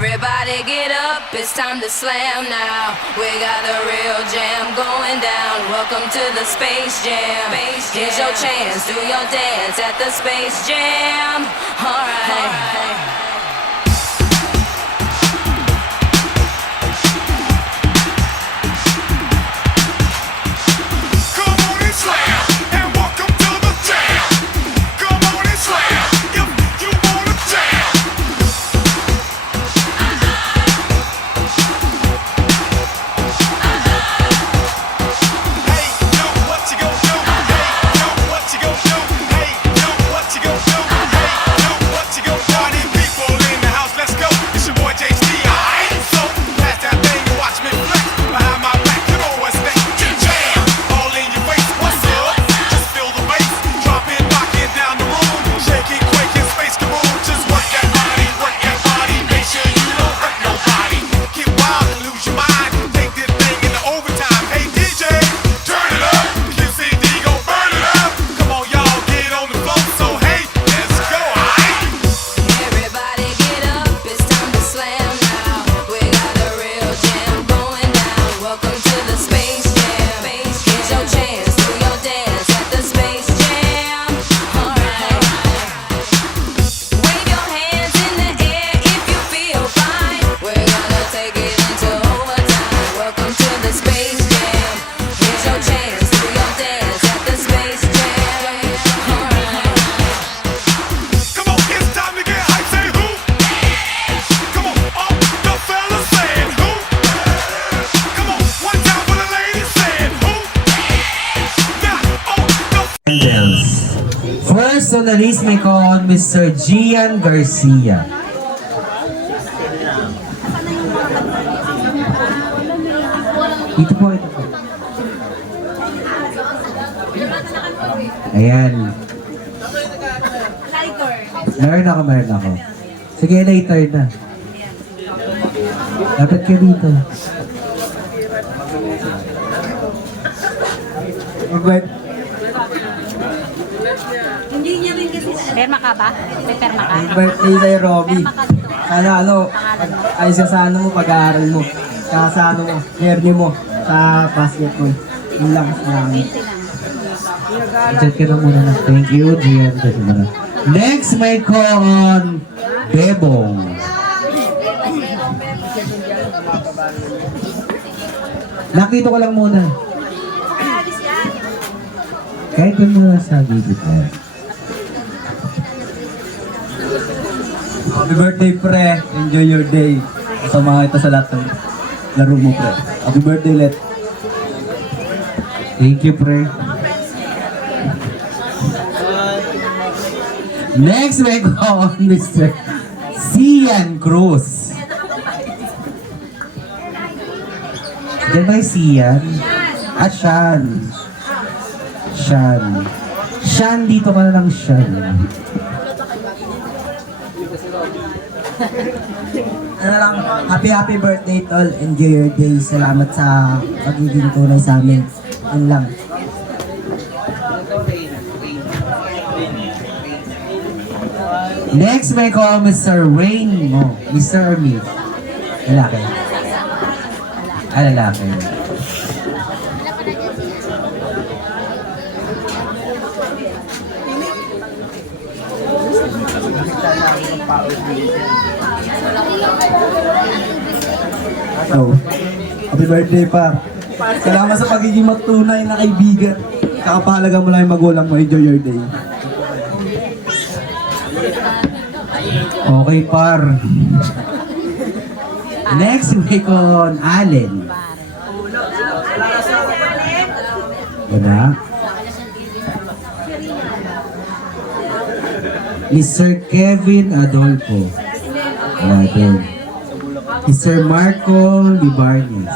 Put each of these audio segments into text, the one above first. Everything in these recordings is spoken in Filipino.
Everybody get up, it's time to slam now. We got the real jam going down. Welcome to the Space Jam. Here's your chance, do your dance at the Space Jam. Alright. First on the list, may call on Mr. Gian Garcia. Ito po. Ayan. Meron ako. Sige, later na. Dapat ka dito. Hindi niya rin kasi... Perma ka ba? May perma ka? Birthday kay Robby. Sana ayos ka sa mo, pag-aaral mo. Saka sa mo, journey mo sa basketball. Yun lang, salamat. Chat ka na muna na. Thank you, Gian. Next, may call on Bebong. Nakito ko lang muna. Kahit doon muna sa gigit na. Happy birthday, pre. Enjoy your day. Kasama kita sa lahat ng laro mo, pre. Happy birthday, Let. Thank you, pre. Next, may call on Mr. Sian Cruz. Diyan ba yung Sian? At Sean. Sean, dito ka na lang, Sean. Ano lang, happy birthday, tol. Enjoy your day. Salamat sa pagiging tunay sa amin. Yun lang. Next, may call Mr. Rain mo. Mr. Ermi. Lalaki. Lalaki. So, happy birthday pa. Salamat sa pagiging matunay na kaibigan. Kakapahalaga mo lang yung magulang mo. Enjoy your day. Okay, par. Next, may call on Allen. Wala. Mr. Kevin Adolfo. Wala din. Mr. Marco Libarnes.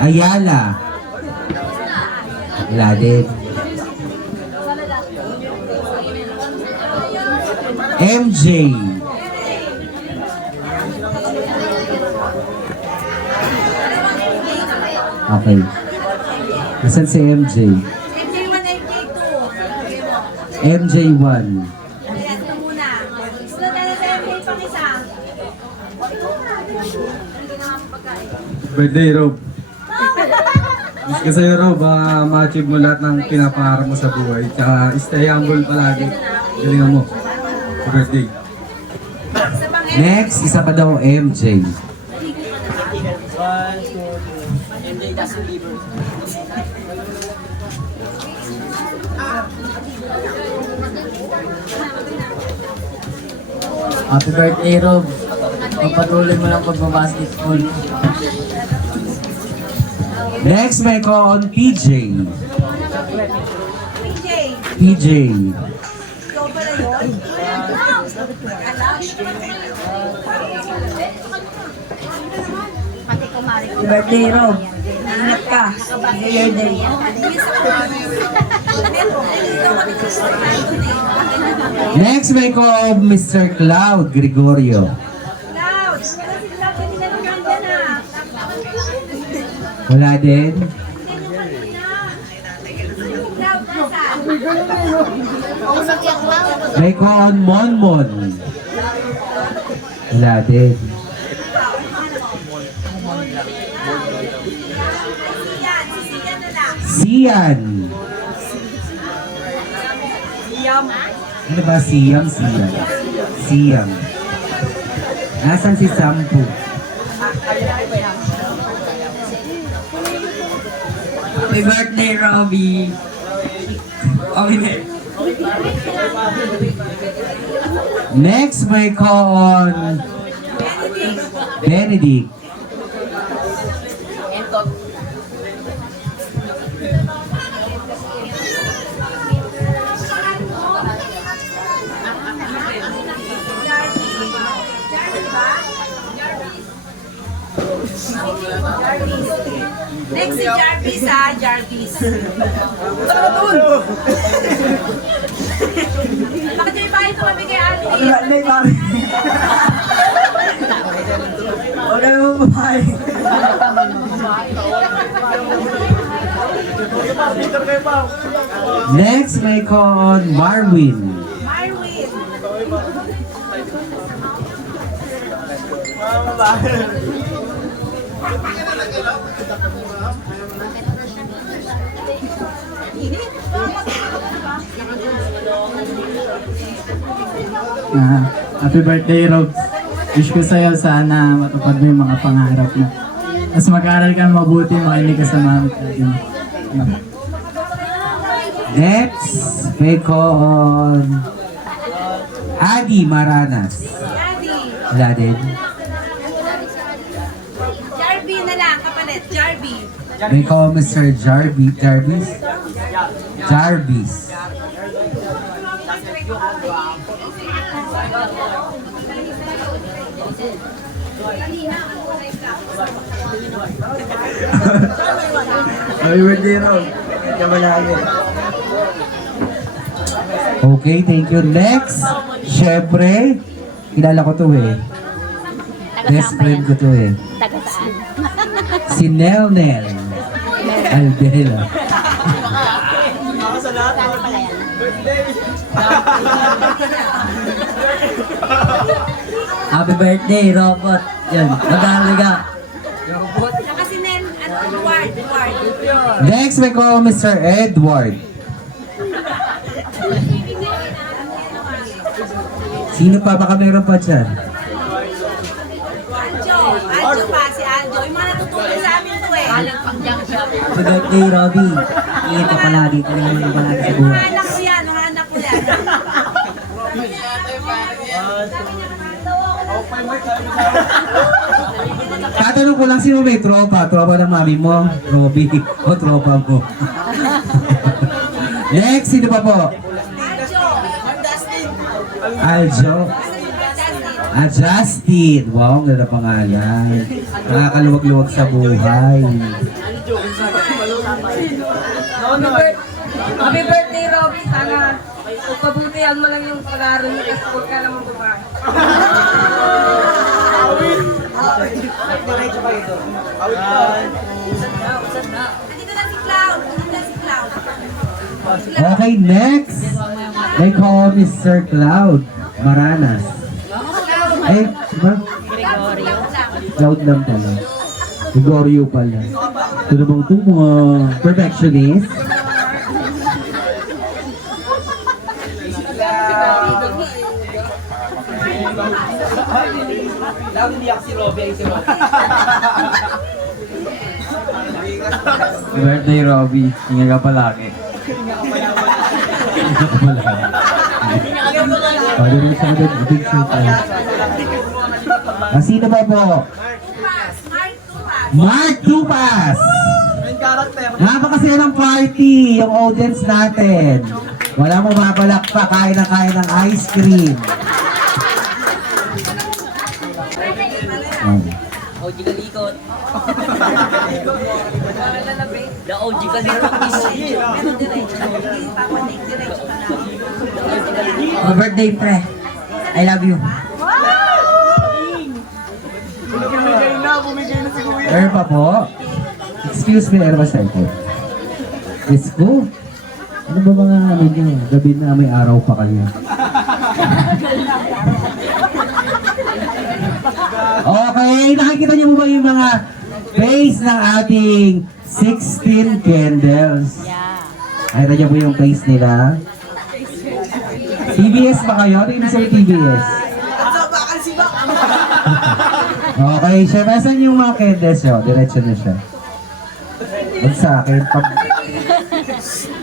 Ayala. Wala din. MJ. Okay. Nasaan si MJ? MJ1, MJ2. MJ1. Ayan, ito muna. Gusto tayo sa MJ pang isa. Birthday, Rob. Wish ko sa'yo, Rob, ma-achieve mo lahat ng pinapangarap mo sa buhay. Tsaka stay humble palagi. Galingan mo. Happy birthday. Next, isa pa daw MJ. Happy birthday, Rob. Pagpatuloy mo lang pagbabasketball. Next, may call on PJ. PJ. Pati kumari ko. Happy birthday, Rob. Ingat ka. Enjoy your day. Next, may call on Mr. Cloud Gregorio. Wala din. May call on Monmon. Wala din. Sian. Ano ba Siam? Siam. Nasaan si Sampu? Happy birthday, Robbie. Next, may call on Benedict. Next si Jarvis Jarvis. Bakit yung ipahin ito kami kay Ate? May pare. Huwag kayo mabuhay. Next, may call on Marwin. Marwin. Happy birthday, Rob. Wish ko sa'yo sana matupad mo yung mga pangarap mo. Mas mag-aaral ka mabuti, makinig ka sa mami at daddy mo. Next, may call on Adi Maranas. Wala din. Jarby na lang, kapalit. Jarby. May call on Mr. Jarvis. Happy birthday, Rob. Ingat ka malagi. Okay, thank you. Next, syempre, kilala ko to eh. Best friend ko to eh. Taga saan? Si Nelnel Aldela. Pala yan. Happy birthday, Robot. Yan, mag-aaral ka. Saka si Nen, Edward. Next, may call on Mr. Edward. Sino pa? Baka meron pa dyan. Aljo pa, si Aljo. Yung mga natutulong sa amin to eh. Happy birthday, Robbie. Ingat ka palagi. Kailangan mo palagi sa buhay. Mga anak ko yan, mga anak ko yan. Tatanong ko lang, sino may tropa? Tropa ng mami mo? Robby? O tropa mo? Next, sino pa po? Aljo. Justin. Wow, ang ganda pangalan. Nakakaluwag-luwag sa buhay. Happy birthday, Robby. Sana pagpabutihan mo lang yung pag-aaral mo kasi huwag ka naman bumahay. Nandito na si Cloud. Okay, next. May call Mr. Cloud Maranas. Cloud. Ay, diba? Gregorio. Cloud lang pala. Gregorio pala. Ito na bang ito, mga perfectionist? Birthday, Robby. Hinga ka palagi. Pwede rin sa mga picture tayo. Sino ba po? Mark Tupas! Napakasaya ng party, yung audience natin. Wala mo mapalakpa, kain ng ice cream. OG Kalikot. The OG Kalikot is here. Happy birthday, pre. I love you. Air pa po? Excuse me, air ba sa ito? Let's go. Ano ba mga ano nyo? Gabi na may araw pa kayo. Okay, nakikita niyo mo ba yung mga face ng ating 16 candles? Yeah. Nakita niyo po yung face nila? TBS ba kayo? Ano yung sa TBS? Okay, siya. Nasaan yung mga candles nyo? Diretso na siya. Huwag sa akin.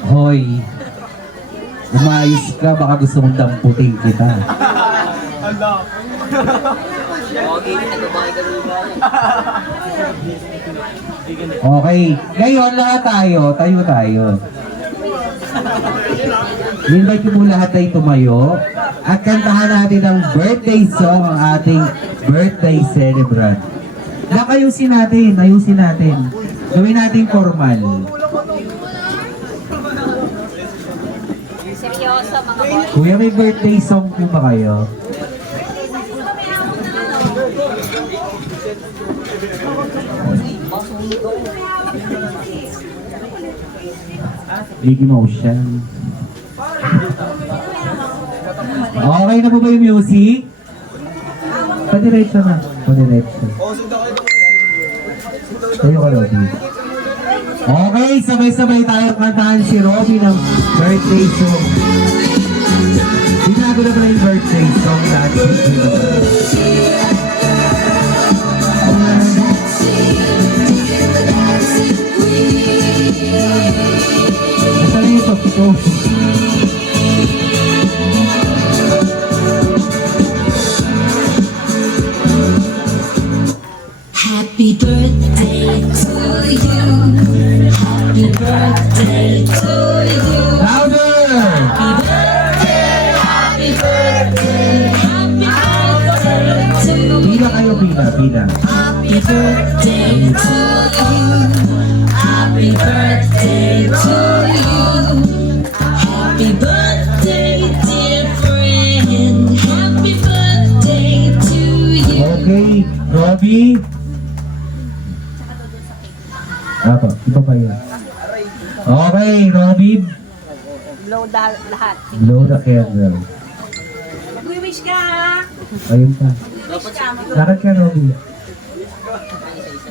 Hoy. Umayos ka. Baka gusto mong damputin kita. Okay. Ngayon, lahat tayo. Tayo tayo. Invite ko po lahat tayo tumayo at kantahan natin ang birthday song ang ating birthday celebrant. Ayusin natin. Gawin natin formal. Seryoso mga boy. Kuya, may birthday song po ba kayo? Biggie Motion. Okay na po ba yung music? Padiretso na. Padiretso. Tayo ka, Robby. Okay, sabay-sabay tayo kantahan si Robby ng birthday song. Binago na pala yung birthday song dati. Nasaan yung ito? Happy birthday to you. Happy birthday to you. Louder! Happy birthday. Happy birthday to you. Pila kayo, pila. Happy birthday to you. Happy birthday to you. Happy birthday, dear friend. Happy birthday to you. Okay, Robby. Apo, iba pa yun. Okay, Robby. Blow lahat. Blow the candle. Mag-wish ka. Ayun pa. Lakad ka, Robby.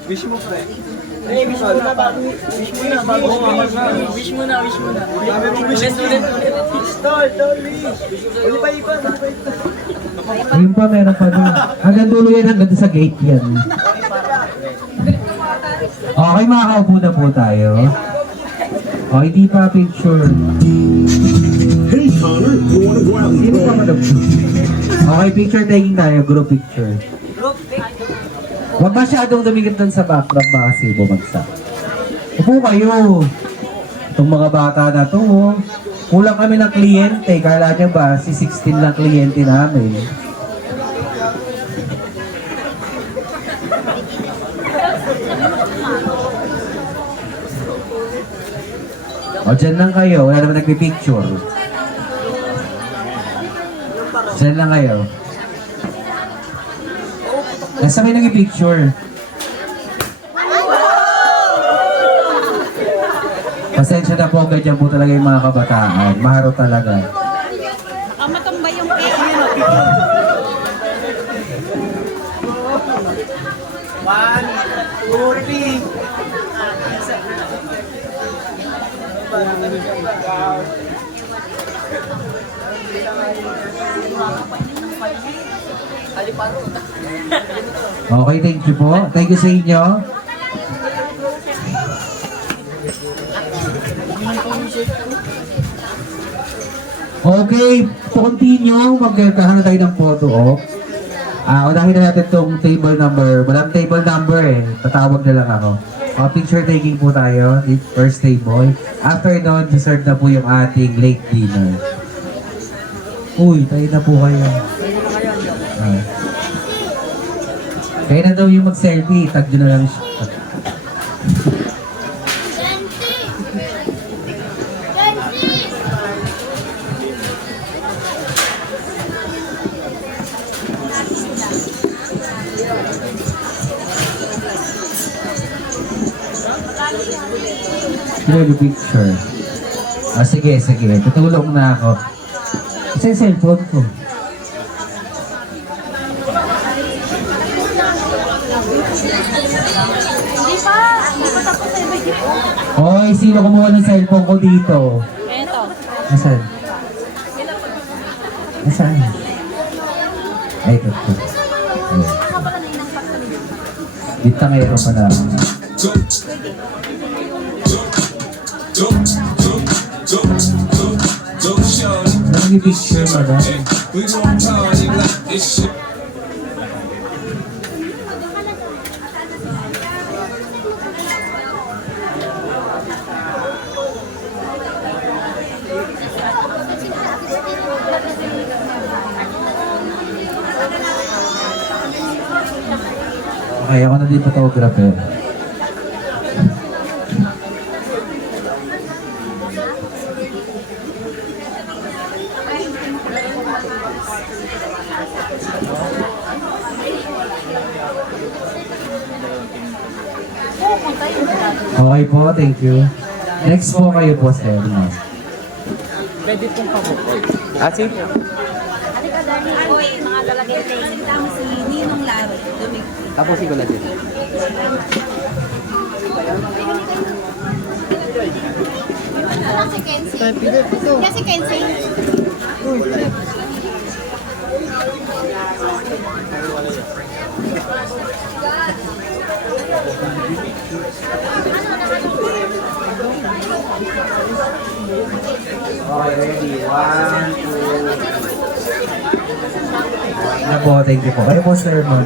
Wish mo na. Ayun pa, meron pa doon. Hanggang dulo yan, hanggang sa gate yan. Okay, makakaupo na po tayo. O, hindi pa picture. Hey Connor, you wanna go out and Sino pa play? manap? Okay, picture taking tayo, group picture. Huwag masyadong dumikit doon sa backdrop ba kasi bumagsak. Upo kayo. Itong mga bata na to, oh. Kulang kami ng kliyente. Kala niyo ba, si 16 lang kliyente namin. O, dyan lang kayo. Wala naman nagpipicture. Dyan lang kayo. Nasa may nag-picture. Pasensya na po, ganyan po talaga yung mga kabataan. Maharo talaga. Baka matumba yung cake. Okay, thank you po. Thank you sa inyo. Okay, to continue, magkakahanap tayo ng photo op. Unahin na natin itong table number. Walang table number eh. Tatawag na lang ako. Picture taking po tayo. First table. After nun, dessert na po yung ating late dinner. Uy, tayo na po kayo. Kaya na daw yung mag-selfie. Tag nyo na lang siya. Clear picture. Sige. Tutulong na ako. Kasi yung cellphone ko. Hindi pa tapos na yung video ko. Hoy, sino kumuha ng cellphone ko dito? Eto. Nasaan? Nasaan? Ay, ito. Ayan. Bitangero pala ako. Ano yung picture mo ba? Okay, ako na din photographer. Okay po, thank you. Next po kayo po, sir. Pwede pong pabukod. Uy, mga lalagay na yung tama si Ninong Laro. Tapusin ko lang din. Si Kenzie. Kasi Kenzie. Okay, ready? 1, 2... Na po, thank you po. Kayo po, sir, ma'am.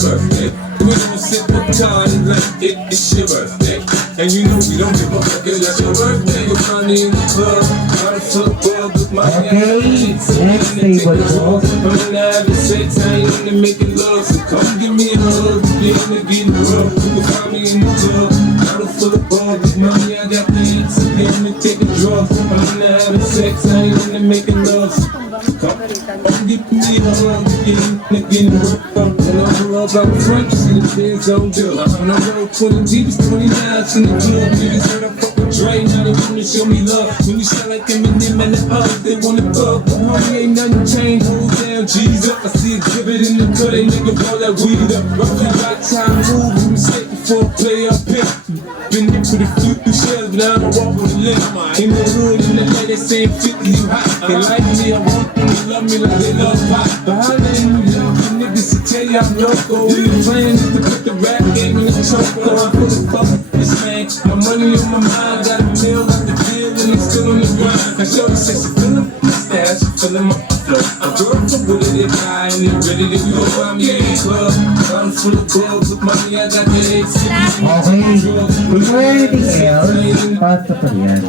Birthday. We don't sit with time like it's your birthday. And you know we don't give a fuck, it's just your birthday. You're funny in the club, out of football with my Okay, next table po. I'm having sex, I ain't into making love. So come give me a hug, you ain't getting rough. You can find me in the club, out of football with mommy, I got the hits, so get me taking drugs. I'm having sex, I ain't into making love. So come give me a hug, you ain't getting rough. When I roll up out front, you see the things I'm doing. When I roll 20 deep, it's 29 in the club. Niggas heard I fuck with Dre, now they wanna show me love. When you sound like Eminem and the others, they wanna fuck. But homie, ain't nothing changed, hold down, G's up. I see exhibit in the cut, they nigga blow that weed up. Rough you got time, move, you mistake before I play up here. Been there for the few shells, but I don't walk with a limp. In the hood, in the lady saying 50, you hot. They like me, I want them to love me like they love pop. Behind in New York, the niggas to tell you I'm local. The plan is to put the rap game in the choke. I'm full of fuck this man. My money on my mind, got a meal out the deal, and it's still on the grind. Now Shorty says she feelin' my stash, she feelin' my flow. A girl from Wooded, they buy, and they ready to go find me in the club. I'm full of clubs with money, I got the head Okay. Is there anything else? Pato po yan.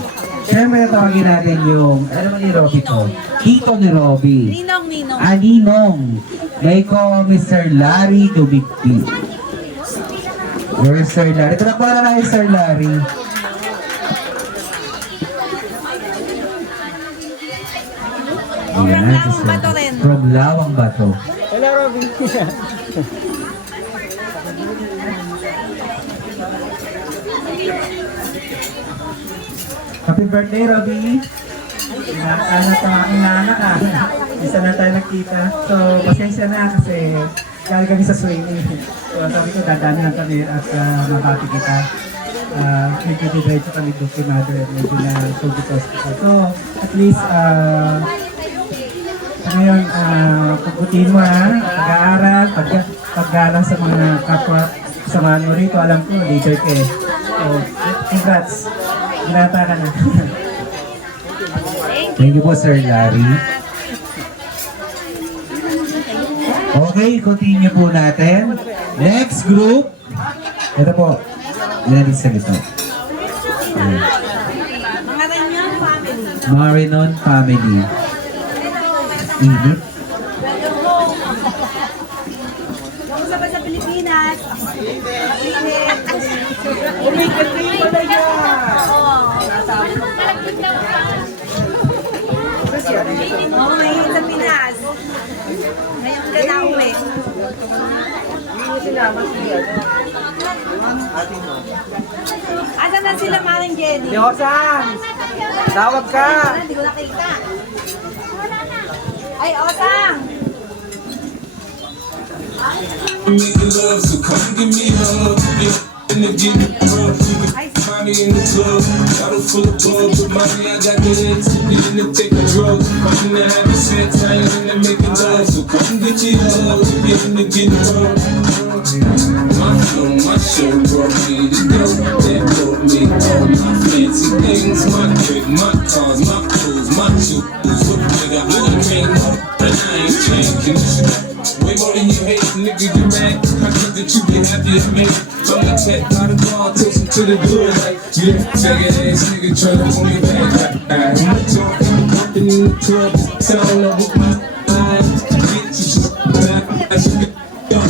Siyempre, tawagin natin yung, ano naman ni Robby to? Tito ni Robby. Ninong. Ninong. May ko, Mr. Larry Dumigpi. Where's Sir Larry? Ito na po na kayo, Sir Larry. Ayan, si Sir. From Lawang Bato. Hello, Robin. Happy birthday, Robby! Inaanak ang aking anak Isa na tayo nagkita. So, pasensya na kasi galing kami sa swimming. So, sabi ko, dadaan lang kami at mabati kita. Medyo diretso kami doon kay Mother at medyo na COVID hospital. So, at least, ngayon, pagbutihin mo pag-aaral, paggalang sa mga kapwa, samahan mo rito, alam ko, leader ka eh. So, congrats! Ginata ka na. Thank you po, Sir Larry. Okay, continue po natin. Next group. Ito po. Yan sa ito. Marinon Family. Init. Kamusta ba sa Pilipinas? Umikat kayo pala yan! Oo, ngayon sa Pinas. Ngayon ka na uwi. Asan na sila, Maring Jenny? Yosan! Tawag ka! Hindi ko nakita. Ay, Osang! Making love, so come give me a hug. Yeah, and then get me rough. You can find me in the club. Bottle full of bug, but mommy, I got the X. You in the take a drug. I'm in the having sex, I ain't in the making love. So come get me a hug. Yeah, and then get me rough. My flow, my show brought me to go. That brought me all my fancy things. My trick, my cars, my clothes, my shoes. Look, nigga, I done came up, and I ain't changing. Way more than you hate, nigga, you mad. I think that you be happy with me. I'm the cat by the bar, toast him to the door. Like, you that faggot ass nigga tryna pull me back. I'm talking, popping in the club, sound up with my eyes. Get you some back, as you get done.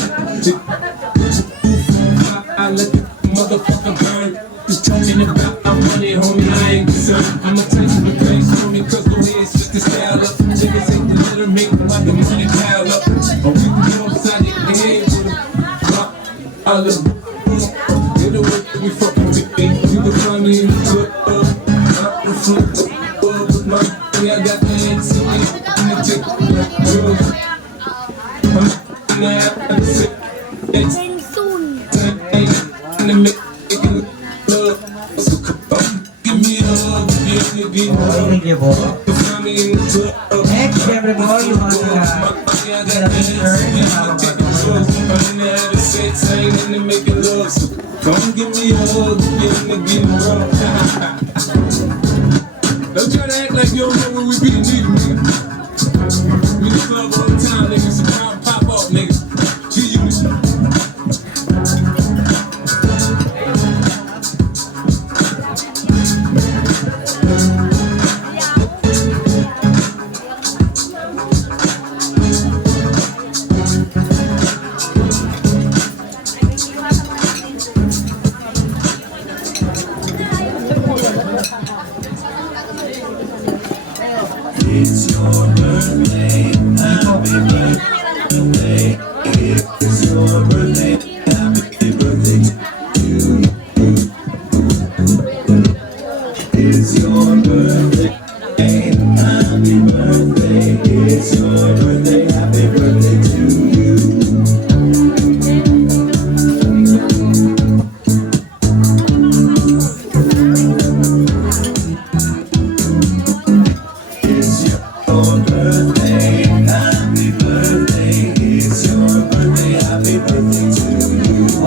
I let the motherfucker burn. Just talking about my money, homie, I ain't concerned. I'ma take you the place, homie, cause the way it's just the style up. Niggas ain't the little make like the money pile up. Or we can go upside your head with a rock. I love get away, we fucking with me. You can find me in the club. I'm the front door with my money. I got the hands in it. I'm gonna take the drugs. I'm gonna have to sit. In the making love. So come give me a hug. Yeah, nigga. Thank you po. Find me in the club. Next, syempre po, yung mga Come give me a hug, get in the getting rough. Don't try to act like you don't know where we be, nigga. We in the club all the time, nigga. So come pop up, nigga. G-Unit.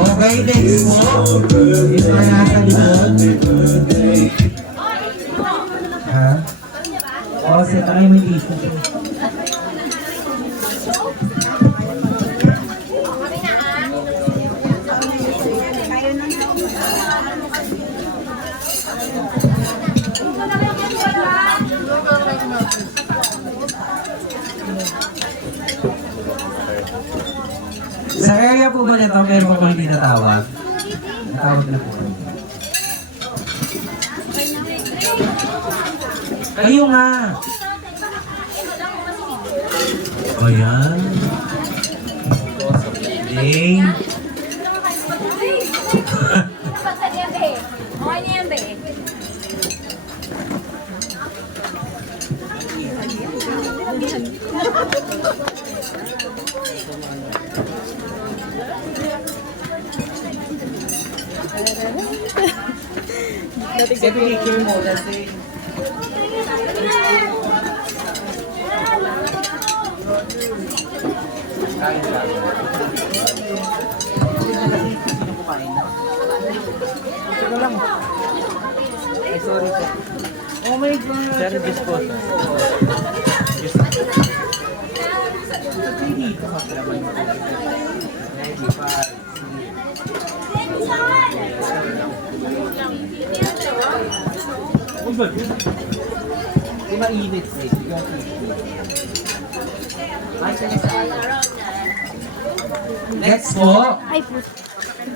Okay, next po. Ito na nasa likod. Ha? Oo, set na kayo may tissue. Sa area po ba nito, meron po hindi natawag? Natawag na po. Kayo nga! O yan. Okay. Okay na yan, be. Picture mo kasi. Oh my God! Sir, just po, sir. Di mainit eh. Next po. Ay, puto.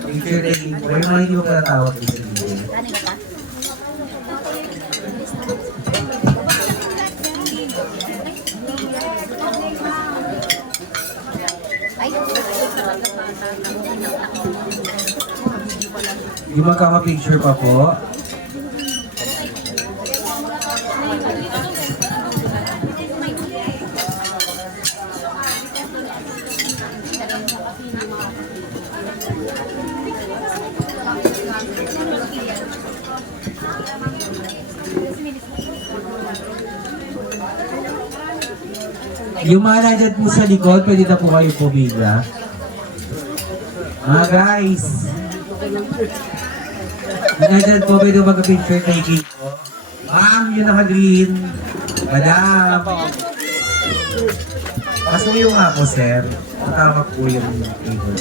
Picture taking po. Yung mga hindi mo pala tawag dito. Ano ka? Ay, Yung magkaka-picture pa po. Yung mga nandyan po sa likod, pwede na po kayo pumila. Mga guys. Yung nandyan po, pwede mag-picture taking po. Ma'am, yung naka-green. Madam. Pasuyo nga po, sir. Tama po yung table.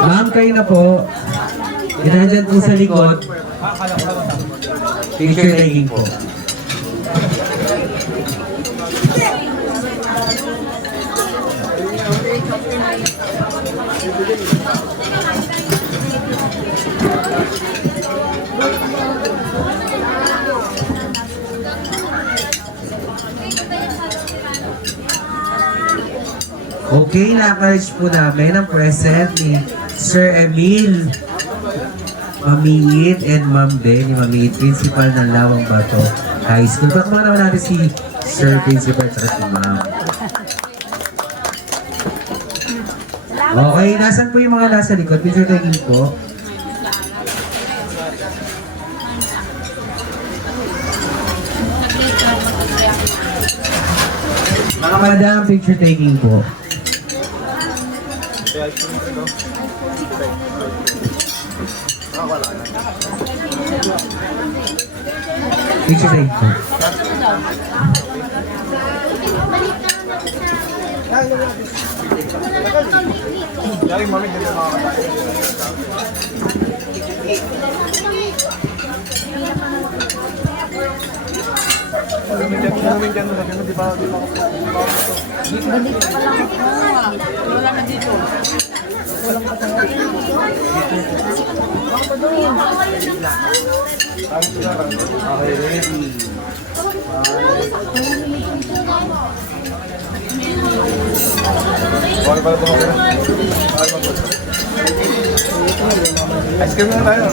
Ma'am, kayo na po. Inandyan po sa likod. Picture taking po. Okay, na-encourage po namin ang present ni Sir Emil Mamiit and Ma'am Ben, ni Mamiit, Principal ng Lawang Bato High School. Pakama naman natin si Sir Principal at si Ma'am. Okay, nasan po yung mga nasa likod? Picture taking po. Mga madam, picture taking po. Picture taking po. Okay, ready. Ice cream na tayo.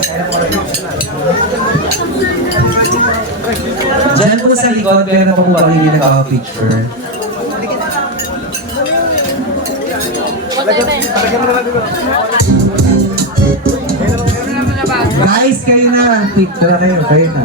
Diyan po sa likod, pero na po ba kayo hindi nagkaka-picture? Lagyan mo na lang dito. Guys, kayo na. Picture na kayo. Kayo na.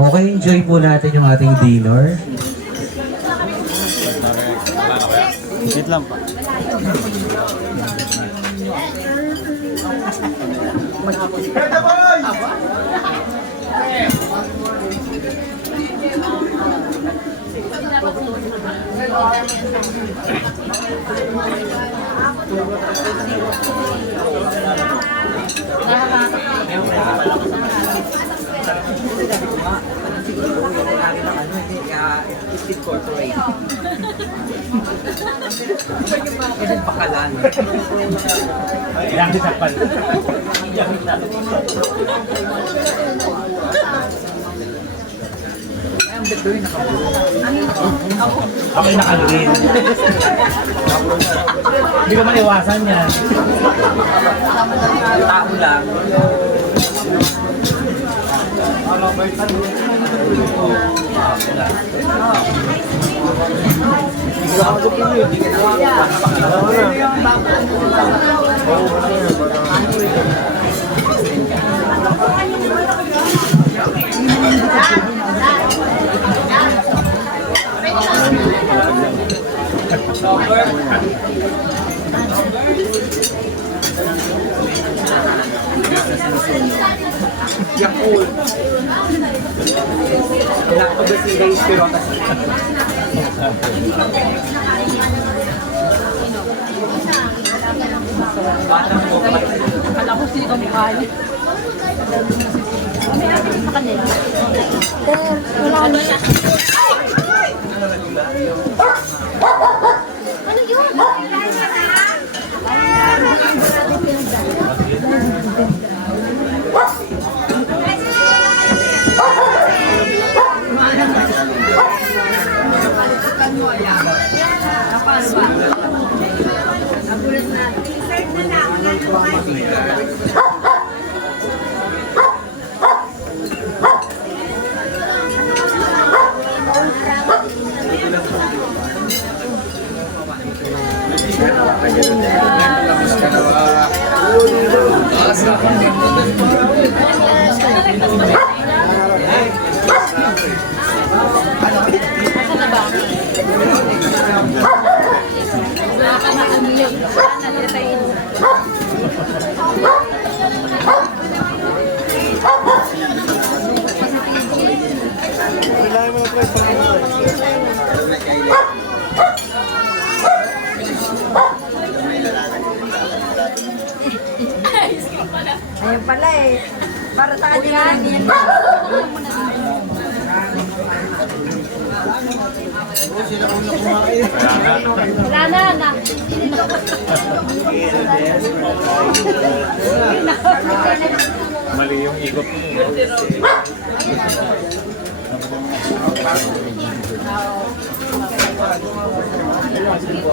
Okay, enjoy po natin yung ating dinner. Wait lang pa. Ako'y nakalawin. Hindi ko maiwasan yan. Tao lang. Yakult. Lactobacillus pirotas. Alam ko sino mukha yun. Sa kanila. Wala na siya. Ano yun? Ayun pala eh. Para sa kanila yan. Wala na. Mali yung ikot mo. Mali yung ikot mo.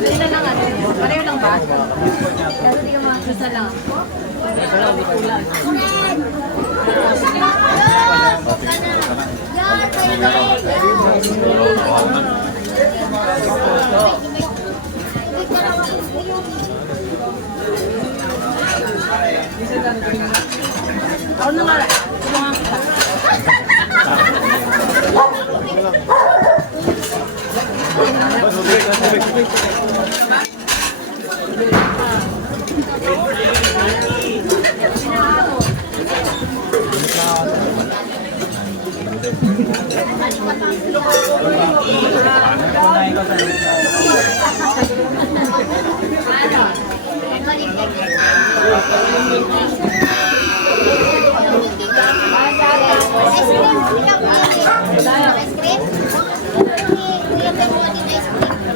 Sila lang ano. Pareho lang ba? Pero di ka makakusa lang. Ako na nga. Tulungan kita.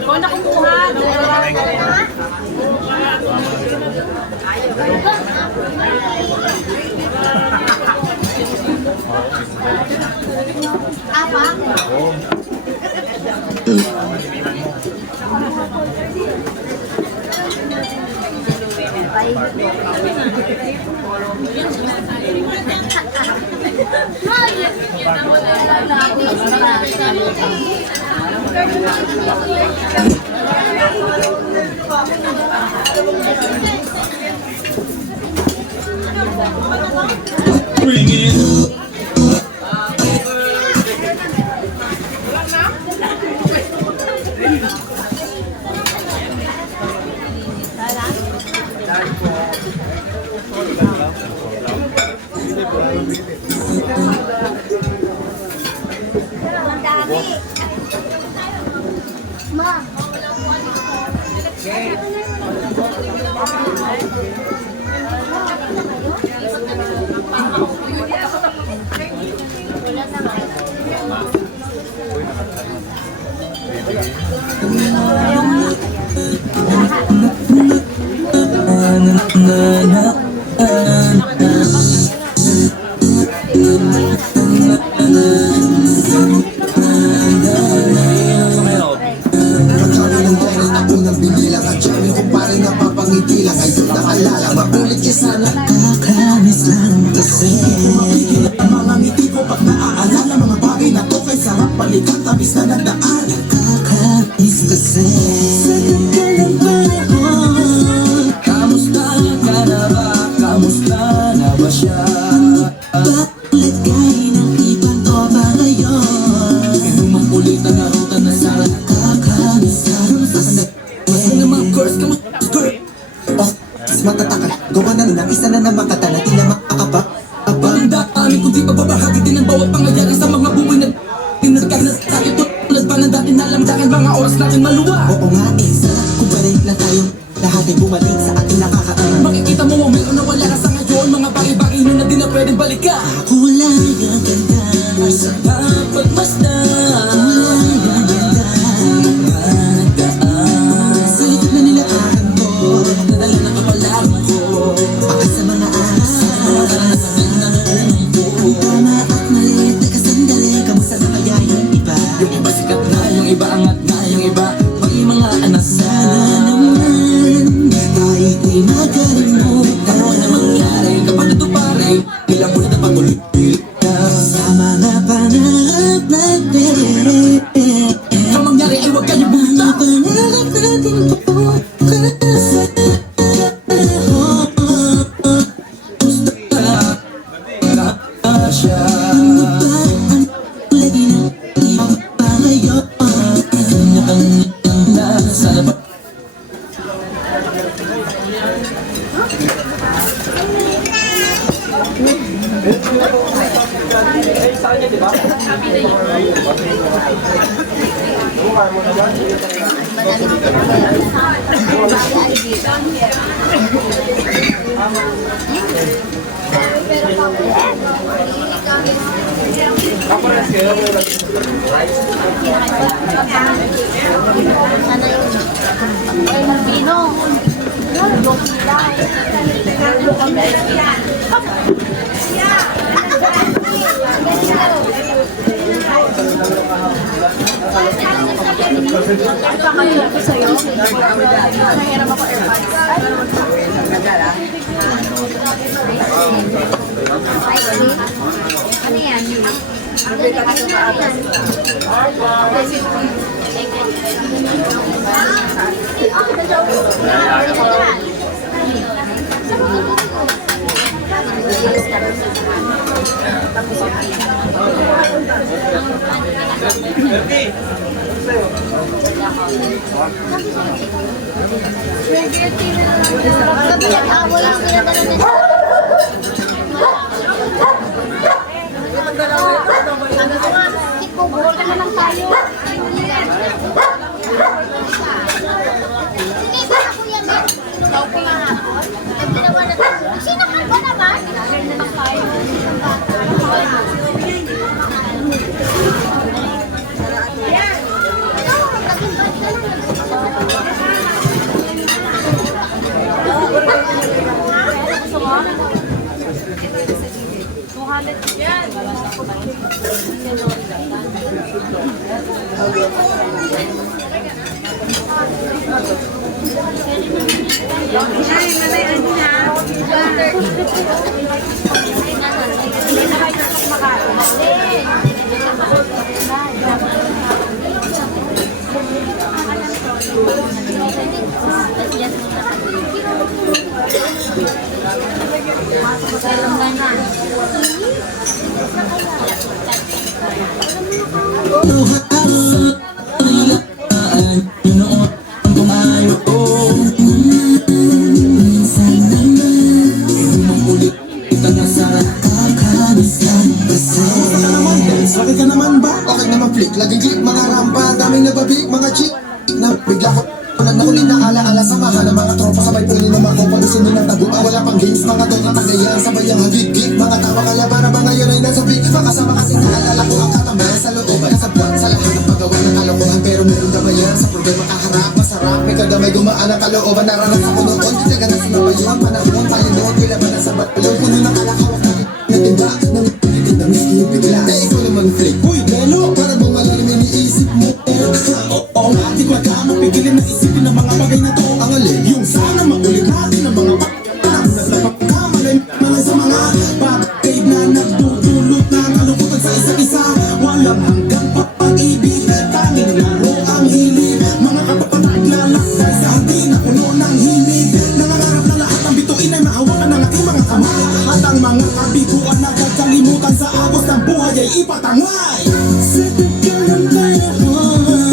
Ikaw na kumuha. Bring it. Unang binilang at siya yung kumpare na papangiti lang. Ayun nakalala, makulit ka sana. Kakamiss lang kasi ang mga ngiti ko pag naaalala mga bagay na to kay sarap balikan tabis na nagdaan. Kakamiss kasi sa kagalang panahon. Kamusta ka na ba? Kamusta na ba siya? Lagay ng iban o ba ngayon? Inumang ulit na narutan na sana. Kakamiss lang. Matataka, gawa na nun ang isa na naman katala, di na makakapa. Ang dami kung di pagbabahagi din ang bawat pangyayari sa mga buhay na tinatag na sakit tulad pa ng dati na lamdakan mga oras natin maluwa. Oo nga eh, sarap kung pareho lang tayong lahat ay bumalik sa ating nakakaan. Makikita mo ang meron na wala ka sa ngayon, mga bagay-bagay nun na di na pwedeng balikan. Ako lang ang ganda, sarap pagmasdan. Ano yan? Buhol ka na lang tayo. Sige, Okay ka naman ba? Okay naman flick, laging click, mga rampa, daming nababig, mga chick na bigla ko nakulit na ala-ala samahan ng mga tropa sabay puno ng mga kopa sunod ng tagupa wala pang games mga doon at tagayan sabay ang hagig-gig mga tawa kalabara mga yun ay nasa big makasama kasi naalala ko ang katambayan sa looban kasabuan sa lahat ng paggawa ng kalokohan pero meron damayan sa problema kaharap masarap may kadamay gumaan ang kalooban naranasan ko noon titaga na sinabayan panahon tayo noon kailaban na sa batalon puno ng alakawak na timba ng na miski bigla eh ikaw naman flick uy lelo para bang malalim yung iniisip mo oo nga di ko agama pigilin na isipin ng mga bagay na to ang alin yung sana maulit natin ng mga panahon na napagkamalay malay sa mga bagay na nagdudulot ng kalungkutan sa isa't isa walang hanggang pag-ibig tanging laro ang hilig mga kapatid na lakbay sa hardin na puno ng hilig nangangarap na lahat ng bituin ay mahawakan ng aking mga kamay at ang mga kabiguan na kalimutan sa agos ng buhay ay ipatangay sa tagal ng panahon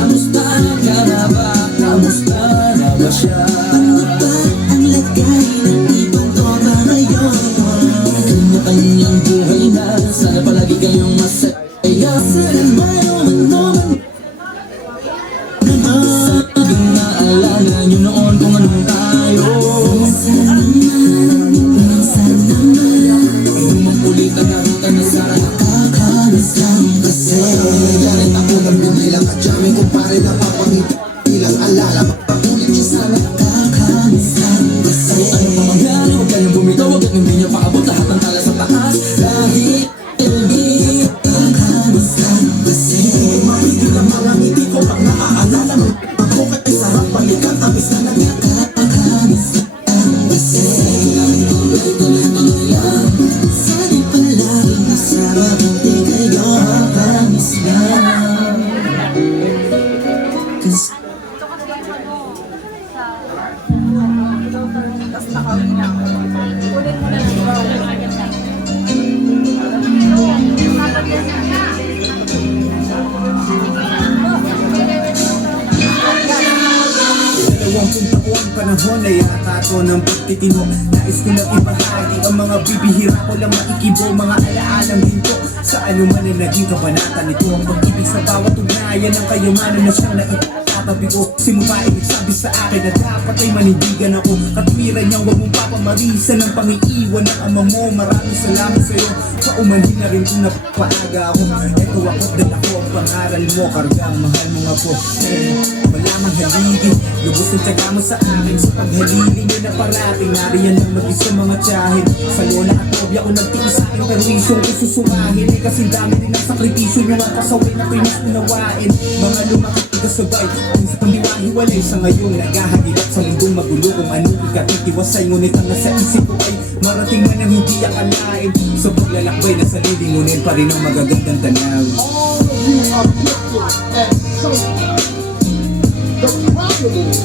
kamusta ka na ba? Kamusta na ba siya? Ano ba ang lagay ng ibang tropa ngayon? Kanya-kanyang buhay na sana palagi kayong masaya sana mayaman Saging naalala nyo noon kung anong tayo Sana ulitan na ruta na sana nakakalas lang kasi galit ako ng binilang at jamming kumpare na papangiti ilang alala mapapulit siya sana nakakalas lang kasi ano pa mangyari huwag kayong bumitaw huwag at hindi niyo paabot lahat ng tala sa taas dahil di nakakalas lang kasi mahigil ang mga ngiti ko pag naaalala mo ako kay sarap balikan tamis na nagkakakalas lang kasi tuloy-tuloy lang sana palaging masama kung di kayo promise lang cause Dalawampung taon panahon ay yata ng pagtitino nais ko lang ibahagi ang mga bibihira ko lang maikibo mga alaalang ginto sa anuman ay naging kabanata nito ang pag-ibig sa bawat ugnayan ng kayamanan na siyang naitatabi ko si mukha ay nagsabi sa akin na dapat ay manindigan ako katwiran niyang huwag mong papamarisan ng pangiiwan ng ama mo maraming salamat sa'yo paumanhin na rin kung napapaaga ako eto ako't dala ko ang pangaral mo kargang mahal mo nga po malamang haligi lubos ang tiyaga mo sa akin sa paghalili nyo na parating nariyan lang mag-isa mga tiyahin sa lola at tobya ko nagtiis sa aking perwisyong isusumahin eh kasi dami rin ang sakripisyo nyo ang pasaway na ko'y mas unawain mga lumaki kasabay kung sa pandiwahiwalay sa ngayon naghahagilap sa mundong magulo kung ano ikatitiwasay ngunit ang nasa isip ko ay marating man ang hindi akalain sa paglalakbay na sa lilingunin pa rin ang magagandang tanaw you are looking at something. The problem is,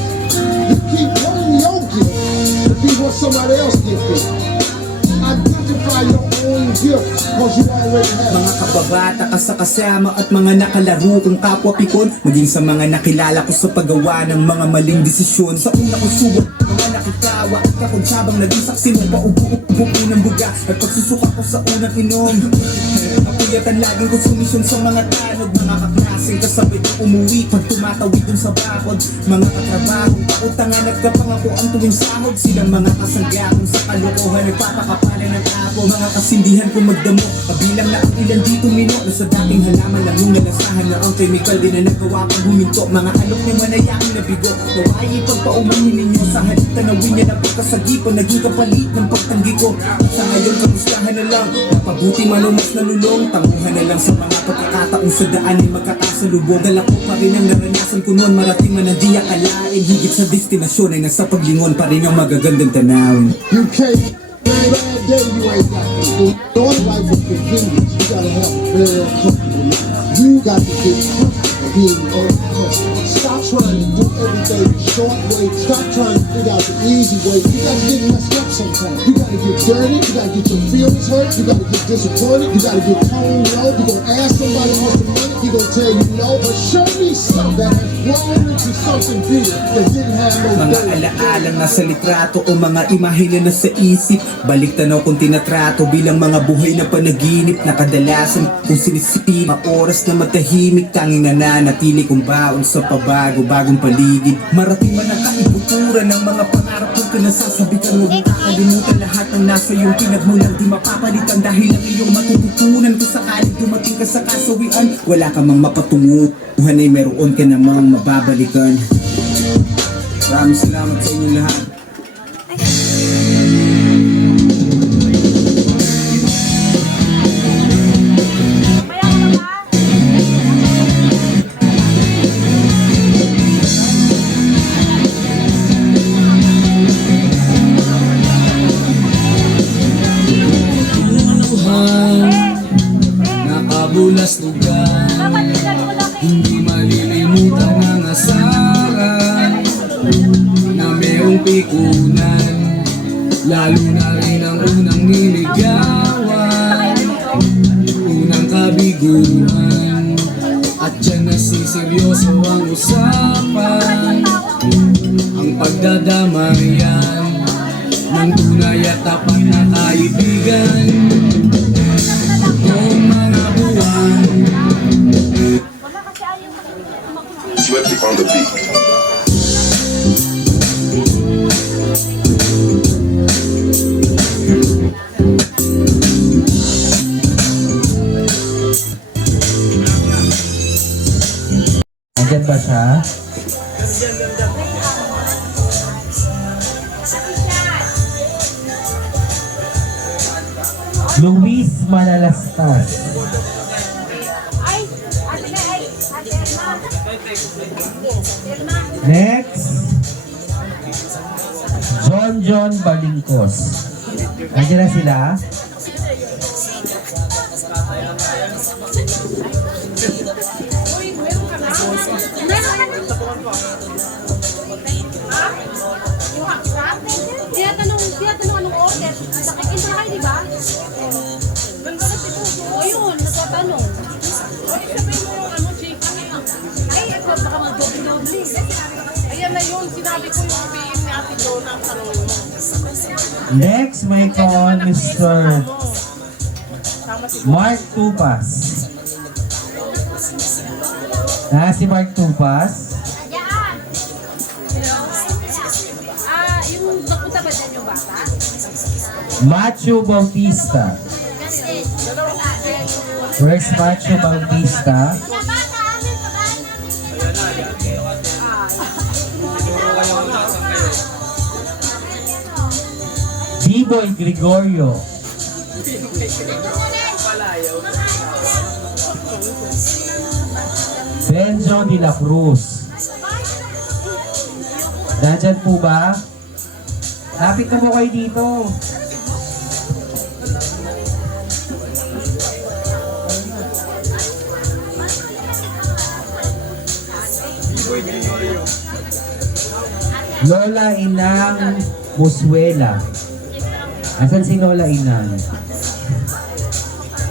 you keep wanting your gift to be what somebody else gift is. Identify your own gift because you already have it. Mga kababata ka sa kasama at mga nakalaro kong kapwa pikon maging sa mga nakilala ko sa paggawa ng mga maling desisyon sa una kong subok mga nakitawa at kakunsabang naging saksi mo paubo-ubo ng buga at pagsusuka ko sa unang inom napuyatan laging ko sumisyon sa mga tanog mga kaklaseng kasabit na umuwi pag tumatawid dun sa bakod mga katrabaho pautangan at kapangako ang tuwing sahod silang mga kasangga kung sa kalokohan nagpapakapalan ng apo mga kasindihan kong magdamo kabilang na ang ilan dito mino na sa dating halaman lang nung nalasahan na ang chemical din na nagawa pang huminto mga alok ng manayaking nabigo naway ipagpaumanin ninyo sa halip tanawin niya ng pagkasagipan naging kapalit ng pagtanggi ko sa ngayon kamustahan na lang napabuti manumas na lulong Dakuhan na lang sa mga pagkakataong sa daan ay magkakasalubong. Dala ko pa rin ang naranasan ko noon, marating man ang di akalain. Higit sa destinasyon ay nasa paglingon pa rin ang magagandang tanawin. You can't, bad day you ain't got to. Your life is convenience. You gotta have a very uncomfortable life. You got to get comfortable being uncomfortable. Stop trying to do everything the short way. Stop trying to figure out the easy way. You gotta get messed up sometimes. You gotta get dirty. You gotta get your feelings hurt. You gotta get disappointed. You gotta get toned low. You gonna ask somebody for some money. He gonna tell you no. But show me something that has grown into something big that didn't have no Mga goal. alaala na sa litrato o mga imahe na nasa isip. Balik tanaw kung tinatrato bilang mga buhay na panaginip na kadalasan kung sinisipin. Mga oras na matahimik, tanging nananatili kong baon sa pabago, bagong paligid. Marating man ang kaibuturan ng mga pangarap kung kinasasabi ka huwag kakalimutan lahat ng nasa iyong pinagmulan. Di mapapalitan dahil ang iyong matututunan kung sakaling dumating ka sa kasawian. Wala ka mang mapatungo, buhan ay meron ka namang mababalikan. Maraming salamat sa inyong lahat. Nakabulas lugar, hindi malilimutan ang asaran na mayroong pikunan, lalo na rin ang unang niligawan, unang kabiguan, at dyan nasiseryoso ang usapan, ang pagdadamayan ng tunay at tapat na kaibigan. Noong mga buwan, Sweaty on the beat. Andyan ba siya? Luis Manalastas. Next, John Balingkos. Nandiyan na sila. Tinatanong anong order. Nakikita kayo, di ba? O yun, nagtatanong. Sabihin mo yung ano, chicken. Ay, ito, baka mag-doble. Ayan na yun, sinabi ko yung PM ni Ate Donna ang tanong mo. Next, may con Mr. Mark Tupas. Si Mark Tupas. Yung napunta ba dyan yung bata? Macho Bautista. Where's Macho Bautista? D-Boy Gregorio. Benjo de la Cruz. Nandyan po ba? Lapit na po kayo dito. Lola Inang Muswela. Asan si Lola Inang?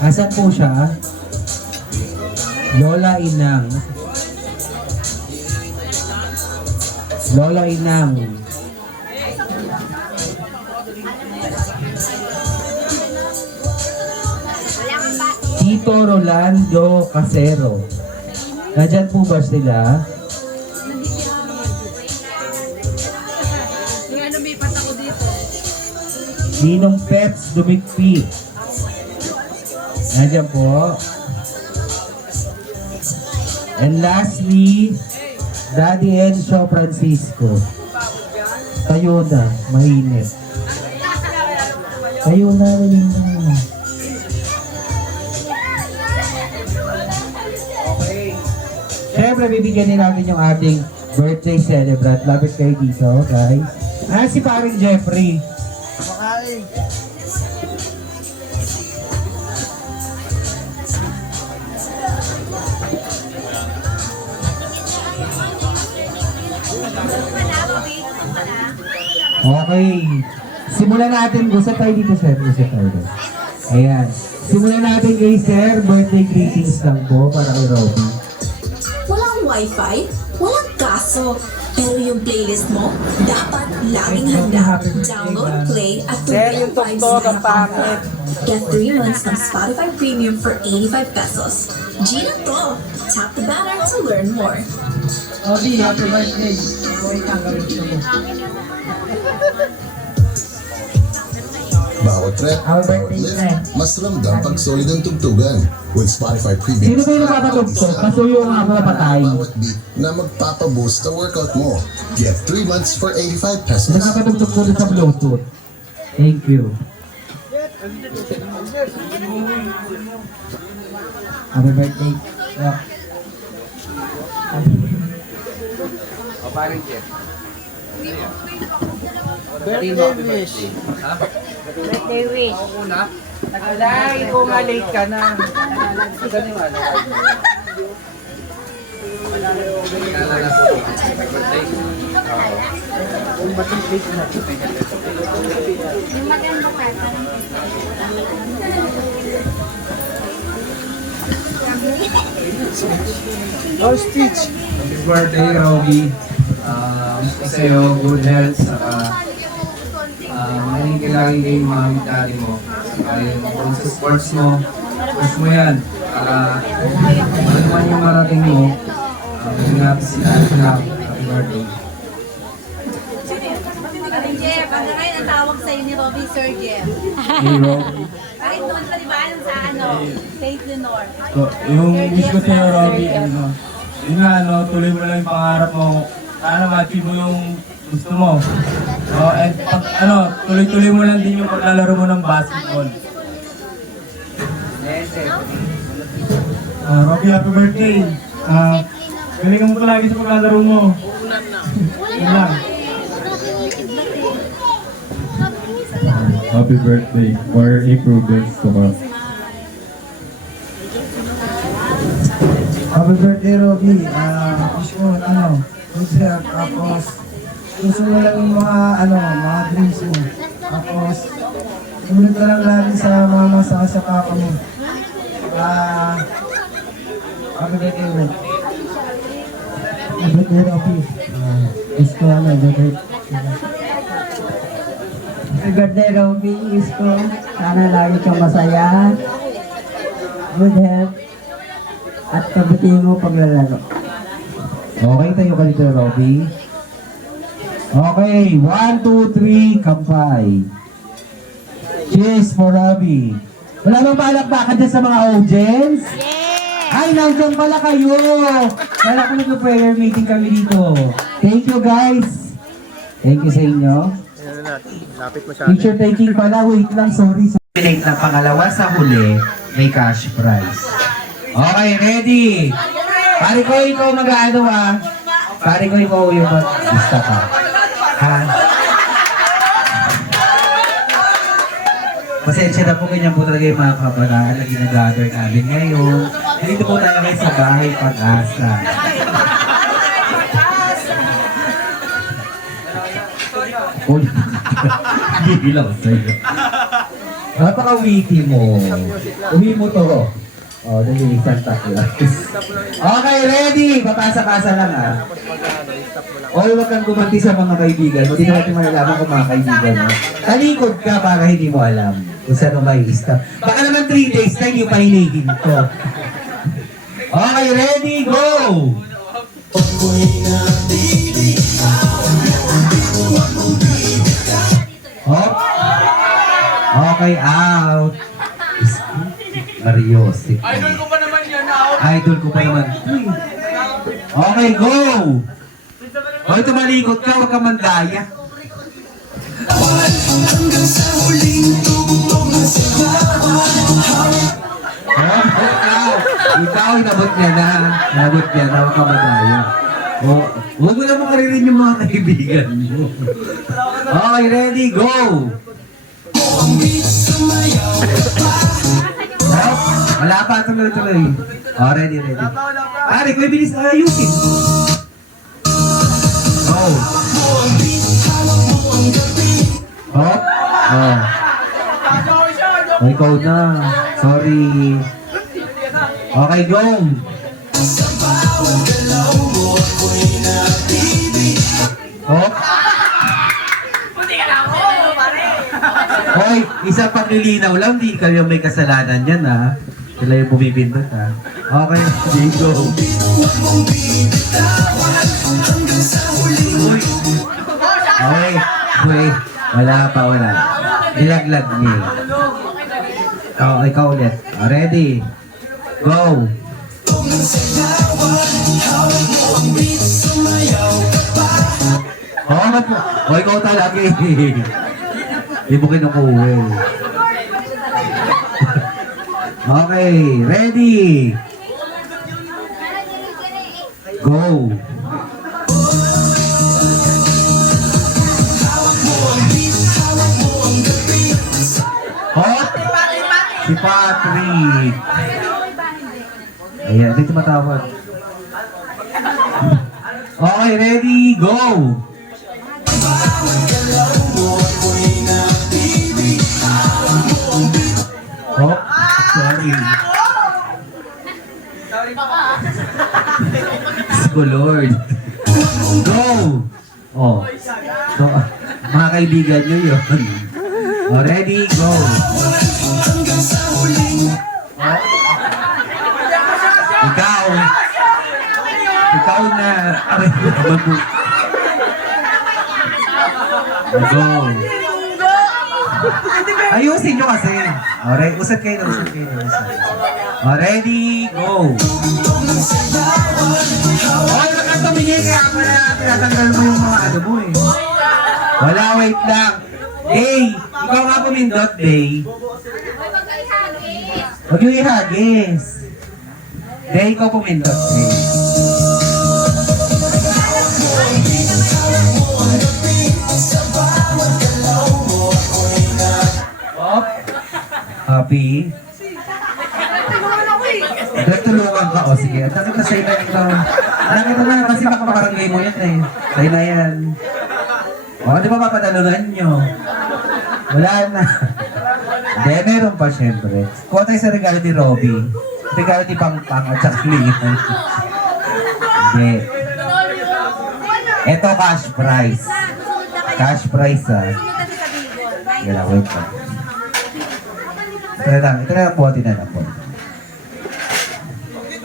Asan po siya? Lola Inang. Lola Inang. Tito Rolando Casero. Nandyan po ba sila? Lumipat ako dito. Ninong Peps Dumikpi. Nandyan po. And lastly, Daddy Enzo Francisco. Tayo na, mainit. Tayo na, mainit. Siyempre, bibigyan din natin yung ating birthday celebrant. Lapit kayo dito, guys. Si paring Jeffrey. Okay. Simulan natin. Gusto tayo dito, sir. Gusto tayo dito. Ayan. Simulan natin kay sir. Birthday greetings lang po para kay Robby. Walang wifi, walang kaso. Pero yung playlist mo, dapat laging handa. Download, play, at Sir, yung tuktok ang pangit. Get 3 months ng Spotify Premium for 85 pesos. Gina to! Tap the banner to learn more. Obi, happy birthday. Wait, ang gawin ko mo. Bawat trip, Happy bawat birthday, lift, friend. mas ramdam pag solid ang tugtugan. With Spotify Sino Premium, ba yung napapatugtog? Kasuyo nga mga patay. bawat beat na magpapaboost sa workout mo. Get 3 months for 85 pesos. Nakapatugtog ko rin sa Bluetooth. Thank you. Happy birthday. Yeah. O, parang Jeff. Birthday wish. Alay, kung late ka na. Saniwala. Yung maganda pa. Oh, Stitch! Happy birthday, Robby. Gusto sa'yo, good health, saka mahinig ka lagi kay mami at daddy mo. Saka yung sa sports mo, push mo yan. Para ano man yung marating mo, ingat sila. Happy birthday. Jeff, ano ngayon ang tawag sa'yo ni Robby, Sir Jeff? Hey, Robby. Kahit doon pa diba sa St. Leonor. So, yung wish ko sa'yo, Robby, yun nga, tuloy mo lang yung pangarap mo. Sana ma-achieve mo yung gusto mo. And tuloy-tuloy mo lang din yung paglalaro mo ng basketball. Robby, happy birthday. Galingan mo palagi sa paglalaro mo. Yun lang. Happy birthday. More improvements to come. Happy birthday, Robby. Wish ko, good health. Tapos, gusto mo lang yung mga dreams mo. Tapos, sumunod ka lang lagi sa mama sa papa mo. Happy birthday, Robby. Happy birthday, Robby. Wish ko, birthday. Happy birthday, Robby. Wish ko, sana lagi kang masaya. Good health. At kabutihin mo paglalaro. Okay, tayo ka dito, Robby. Okay, 1, 2, 3, kampay. Cheers for Robby. Wala bang palakpakan dyan sa mga audience? Ay, nandiyan pala kayo. Kala ko nag-prayer meeting kami dito. Thank you, guys. Thank you sa inyo. Picture taking pala. Wait lang, sorry. Late na pangalawa sa huli, may cash prize. Okay, ready? Pare ko, ikaw mag-ano Pare ko, ikaw yung mag-lista ka. Ha? Pasensya na po, ganyan po talaga yung mga kabataan na ginagather namin ngayon. Dito po talaga sa bahay Pag-asa. Ulit. Hindi lang sa'yo. Napaka-witty mo. Uwi mo to. Oh, dali, Santa Claus. Okay, ready? Papasa-pasa lang Oy, wag kang gumanti sa mga kaibigan mo. Hindi natin malalaman kung mga kaibigan mo. Talikod ka para hindi mo alam kung saan may stop. Baka naman 3 days na yung pahinigin ko. Okay, ready? Go! Hop. Okay, out. Mariosip. Idol ko pa naman yan, out. Idol ko pa naman. Okay, go! Hoy, tumalikot ka, huwag ka mandaya. Hanggang sa huling tugtog ng sigawan. Oh, Ikaw, inabot niya na. Inabot niya na, huwag ka madayo. Oh, huwag mo na makaririn yung mga kaibigan mo. Okay, ready, go! Oh, wala pa, tuloy-tuloy. Oh, ready. Ari, may bilis na ayusin. Go! Oh, oh. Oh, ikaw na. Sorry. Okay, go! Oh. Hoy, isa pang nilinaw lang, di kayo may kasalanan yan ha. Sila yung bumibindot ha. Okay, sige, go. Uy. Okay, wait. Wala pa, wala. Dilaglag niya. Oh, ikaw ulit. Ready? Go! Oh, oh, ikaw talaga eh. Hindi mo kinukuha. Okay, ready? Go! Hot! Si Patrick! Ayan, dito matawag. Okay, ready? Go! Oh, sorry. Ko Lord. Go! Oh. So, mga kaibigan nyo yun. Oh, ready? Go! Oh. Ikaw na. Go! Ayusin nyo kasi. Alright, usap kayo na, usap. Ready, go! Oh, nakatumingin kaya pala. Pinatanggal mo yung mga ano mo eh. Wala, wait lang. Day, ikaw nga pumindot, Day. Huwag yung ihagis. Day, ikaw pumindot, Day. Happy? Tulungan ka. O sige, at nakita sa'yo na ikaw. Nakita na kasi makaparangay mo yan eh. Sa'yo na yan. O, di ba papatalunan nyo? Wala na. Hindi, meron pa syempre. Kuha tayo sa regalo ni Robby. Regalo ni Pangpang at saka Leon. Hindi. Ito cash prize. Cash prize ah. Yan lang, wait lang. Ito na lang po, tinanap po.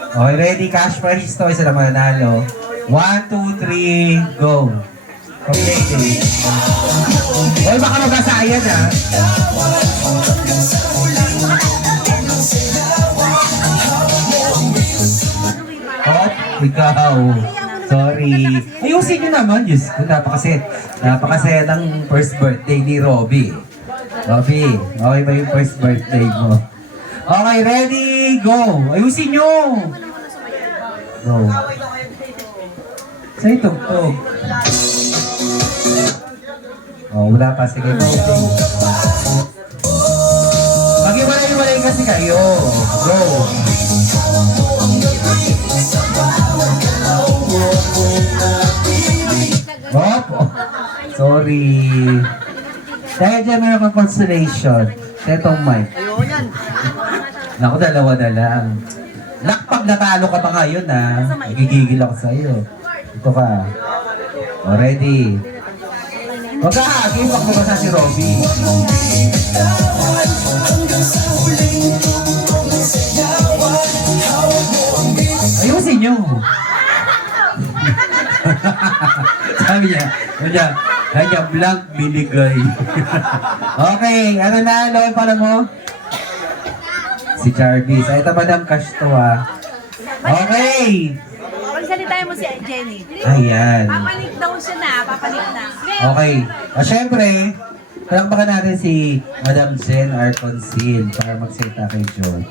Okay, ready? Cash prize to. Isa lang mananalo. 1, 2, 3, go. Okay. Hoy, baka magkasayad ha. Hop, ikaw. Sorry. Ayusin nyo naman. Diyos ko, napakasaya ng first birthday ni Robby. Robby, okay ba yung first birthday mo? Okay, ready, go! Ayusin nyo! Go. Sa'yo tugtog. Oh, wala pa. Sige, go. Mag-iwalay-walay kasi kayo. Go. Hop! Sorry. Dahil dyan meron kang constellation. Tetong mic. Naku, dalawa na lang. Nakpag natalo ka pa ngayon ha. Nagigigil ako sa'yo. Ito ka. O, ready. Huwag ka hagin. Huwag mo basa si Robby. Ayusin nyo. Sabi niya, blank binigay. Okay, ano na? Ano pala mo? Si Jarvis. Ay, ito Madam Cash to ha. Okay. Pagsalitain mo si Jenny. Ayan. Papanik daw siya na. Papanik na. Okay. Siyempre, palakpakan natin si Madam Jen Arconcil para magsalita kay John.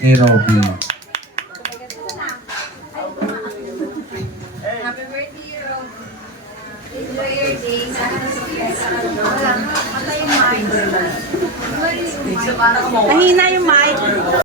Kay Robby. birthday, Rob. Enjoy your day. Sana nasukihan sa ano. Patay yung mic. Mahina yung mic.